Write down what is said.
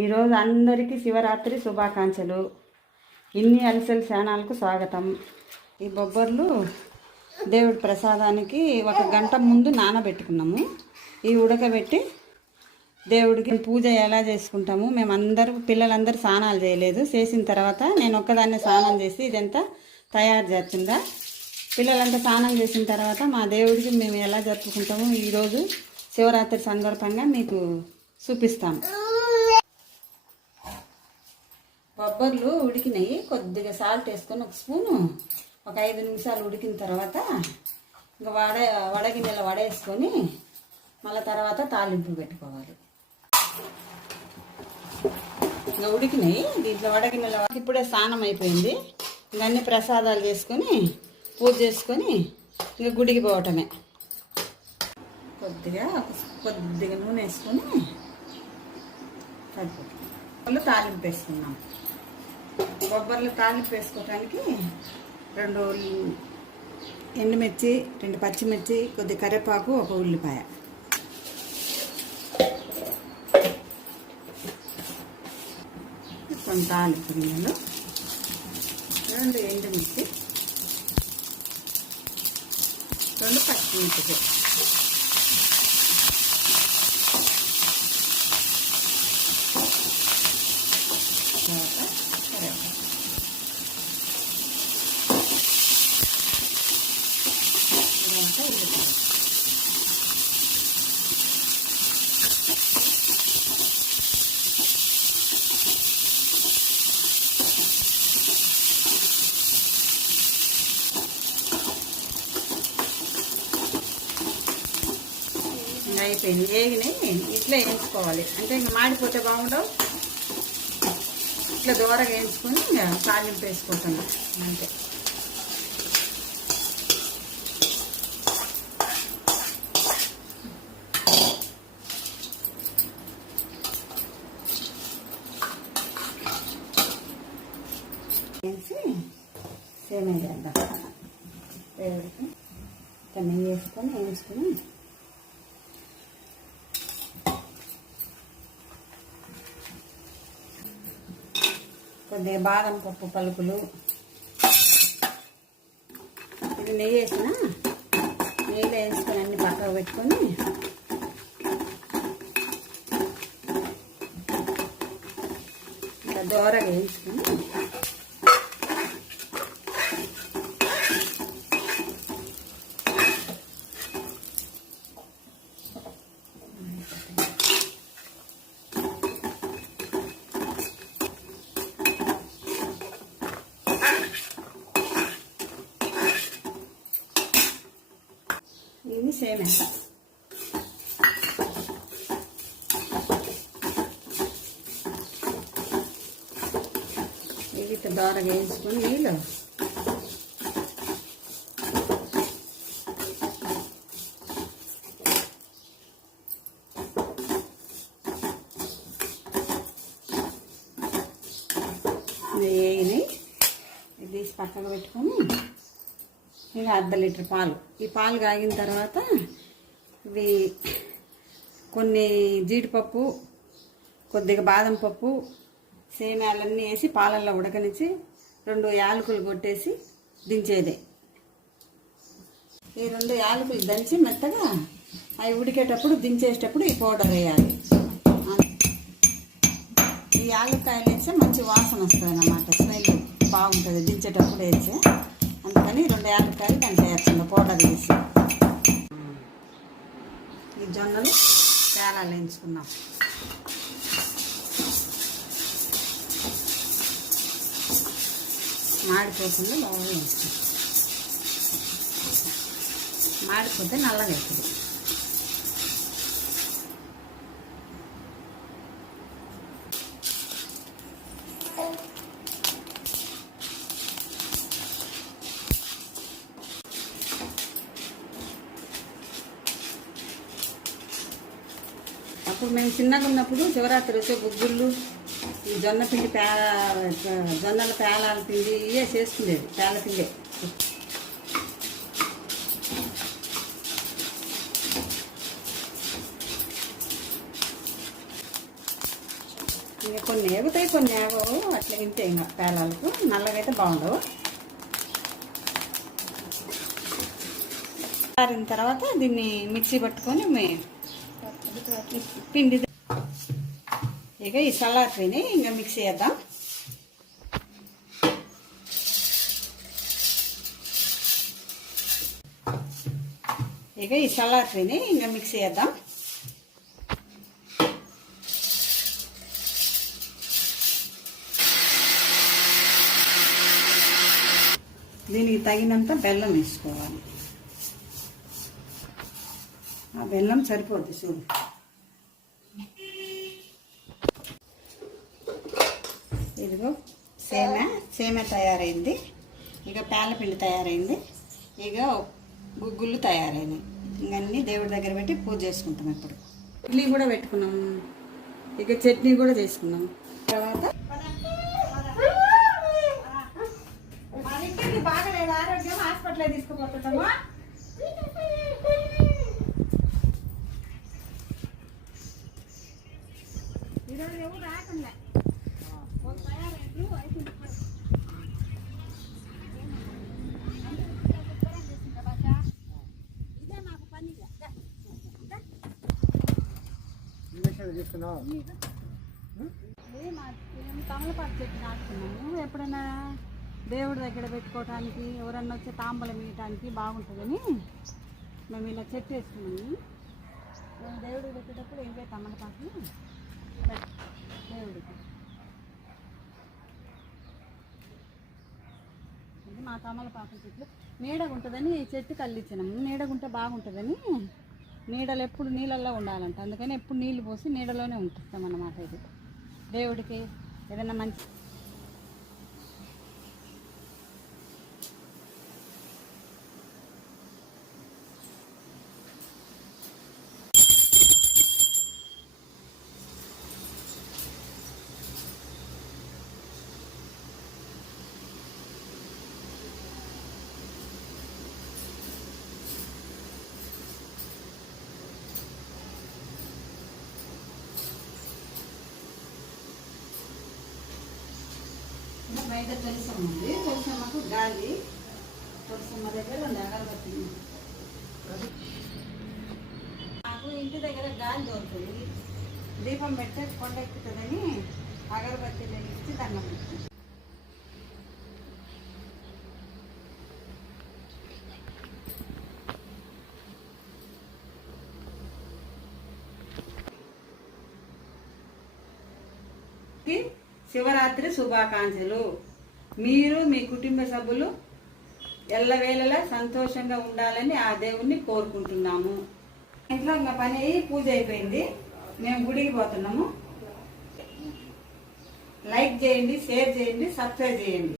ఈరోజు అందరికీ శివరాత్రి శుభాకాంక్షలు. ఇన్ని అలసలు శానాలకు స్వాగతం. ఈ బొబ్బర్లు దేవుడి ప్రసాదానికి ఒక గంట ముందు నానబెట్టుకున్నాము. ఈ ఉడకబెట్టి దేవుడికి పూజ ఎలా చేసుకుంటాము? మేమందరూ పిల్లలందరూ స్నానాలు చేయలేదు. చేసిన తర్వాత నేను ఒక్కదాన్నే స్నానం చేసి ఇదంతా తయారు చేస్తుందా? పిల్లలంతా స్నానం చేసిన తర్వాత మా దేవుడికి మేము ఎలా జరుపుకుంటాము? ఈరోజు శివరాత్రి సందర్భంగా మీకు చూపిస్తాము బొబ్బర్లు ఉడికినాయి. కొద్దిగా సాల్ట్ వేసుకొని ఒక స్పూను ఒక ఐదు నిమిషాలు ఉడికిన తర్వాత ఇంకా వడ వడగిన్నెల వడేసుకొని మళ్ళీ తర్వాత తాలింపు పెట్టుకోవాలి. ఇంకా ఉడికినాయి. దీంట్లో వడగిన్నెల ఇప్పుడే స్నానం అయిపోయింది. ఇంక అన్ని ప్రసాదాలు చేసుకొని పూజ చేసుకొని ఇంకా గుడికి పోవటమే. కొద్దిగా కొద్దిగా నూనె వేసుకొని సరిపోతుంది. తాలింపు వేసుకున్నాం బొబ్బర్లు తాలింపు వేసుకోవడానికి రెండు ఎండుమిర్చి రెండు పచ్చిమిర్చి కొద్ది కరివేపాకు ఒక ఉల్లిపాయ. కొంత తాలింపు గిన్నెలు రెండు ఎండుమిర్చి రెండు పచ్చిమిర్చి తర్వాత కరివేపాకు తర్వాత ఉల్లిపాయ ఇంకా అయిపోయింది. వేగినాయి ఇట్లా వేయించుకోవాలి. అంటే ఇంకా మాడిపోతే బాగుండవు. ఇట్లా దూరగా వేయించుకొని ఇంకా తాలింపు వేసుకుంటున్నాం. అంతే. వేసి సేమే చేద్దాం వేసుకొని వేయించుకొని కొద్దిగా బాదం పప్పు పలుకులు. ఇది నెయ్యి వేసిన. నెయ్యిలో వేసుకొని అన్ని పక్కకు పెట్టుకొని దోరగా వేయించుకొని ఇది సేమ్ ఎంత ఇది ఇట్లా దోరగా వేయించుకొని నీళ్ళు వేగినాయి ఇది తీసి పక్కకు పెట్టుకొని ఇక అర్ధ లీటర్ పాలు. ఈ పాలు కాగిన తర్వాత ఇవి కొన్ని జీడిపప్పు కొద్దిగా బాదం పప్పు సేమ్యాలన్నీ వేసి పాలల్లో ఉడకనిచ్చి రెండు యాలకులు కొట్టేసి దించేదే. ఈ రెండు యాలకులు దంచి మెత్తగా అవి ఉడికేటప్పుడు దించేటప్పుడు ఈ పౌడర్ వేయాలి. ఈ యాలకాయలు వేస్తే మంచి వాసన వస్తుంది అన్నమాట స్మెల్ బాగుంటుంది. దించేటప్పుడు వేస్తే. అందుకని రెండు యాలక్కాయలు దాంట్లో వేస్తుంది పౌడర్ వేసి ఈ జొన్నలు పేలాలు వేయించుకున్నాం మాడిపోకుండా బాగా వేస్తాం మాడిపోతే నల్లగా అవుతుంది అప్పుడు మేము చిన్నగా ఉన్నప్పుడు శివరాత్రి వచ్చే గుగ్గుళ్ళు ఈ జొన్న పిండి పే జొన్నల పేలాల పిండి ఇవే చేసుకునేది పేల పిండే. ఇంకా కొన్ని ఏగుతాయి కొన్ని ఏగవు అట్లా ఇంతే ఇంకా పేలాలకు నల్లగా అయితే బాగుండవు. ఆరిన తర్వాత దీన్ని మిక్సీ పట్టుకొని మేము పిండి ఇక ఈ చల్లారిపోయినాయి ఇంకా మిక్స్ చేద్దాం. ఇక ఈ చల్లారిపోయినాయి ఇంకా మిక్స్ చేద్దాం. దీనికి తగినంత బెల్లం వేసుకోవాలి. ఆ బెల్లం సరిపోద్ది చూడు. ఇదిగో సేమ సేమ తయారైంది. ఇక పేలపిండి తయారైంది. ఇక గుగ్గులు తయారైనాయి. ఇంకన్నీ దేవుడి దగ్గర పెట్టి పూజ చేసుకుంటాం ఇప్పుడు. ఇడ్లీ కూడా పెట్టుకున్నాం. ఇక చట్నీ కూడా చేసుకున్నాం. తర్వాత బాగలేదు ఆరోగ్యం హాస్పిటల్ తీసుకుపోతుంటామా తమలపాకు చెట్టు నాటుకున్నాము. ఎప్పుడైనా దేవుడి దగ్గర పెట్టుకోవటానికి ఎవరన్నా వచ్చి తాంబలం ఇవ్వటానికి బాగుంటుందని మేము ఇలా చెట్టు వేసుకున్నాము. మేము దేవుడికి పెట్టేటప్పుడు ఇవే తమలపాకు దేవుడికి. మా తమలపాకు చెట్లు నీడగా ఉంటుందని చెట్టు కల్లిచ్చినాము నీడగుంటే బాగుంటుందని నీడలు ఎప్పుడు నీళ్ళల్లో ఉండాలంట. అందుకని ఎప్పుడు నీళ్ళు పోసి నీడలోనే ఉంటుంది అన్నమాట ఇది. దేవుడికి ఏదైనా మంచి బయట తులసమ్మ ఉంది తులసమ్మకు గాలి తులసమ్మ దగ్గర ఉంది అగరబత్తి నాకు ఇంటి దగ్గర గాలి దొరుకుతుంది దీపం పెడితే కొండ ఎక్కుతుందని అగరబత్తి ఇచ్చి దండం పెట్టుకుంది శివరాత్రి శుభాకాంక్షలు. మీరు మీ కుటుంబ సభ్యులు ఎల్లవేళలా సంతోషంగా ఉండాలని ఆ దేవుణ్ణి కోరుకుంటున్నాము. ఇంట్లో ఇంకా పని అయ్యి పూజ అయిపోయింది. మేము గుడికి పోతున్నాము. లైక్ చేయండి షేర్ చేయండి సబ్స్క్రైబ్ చేయండి.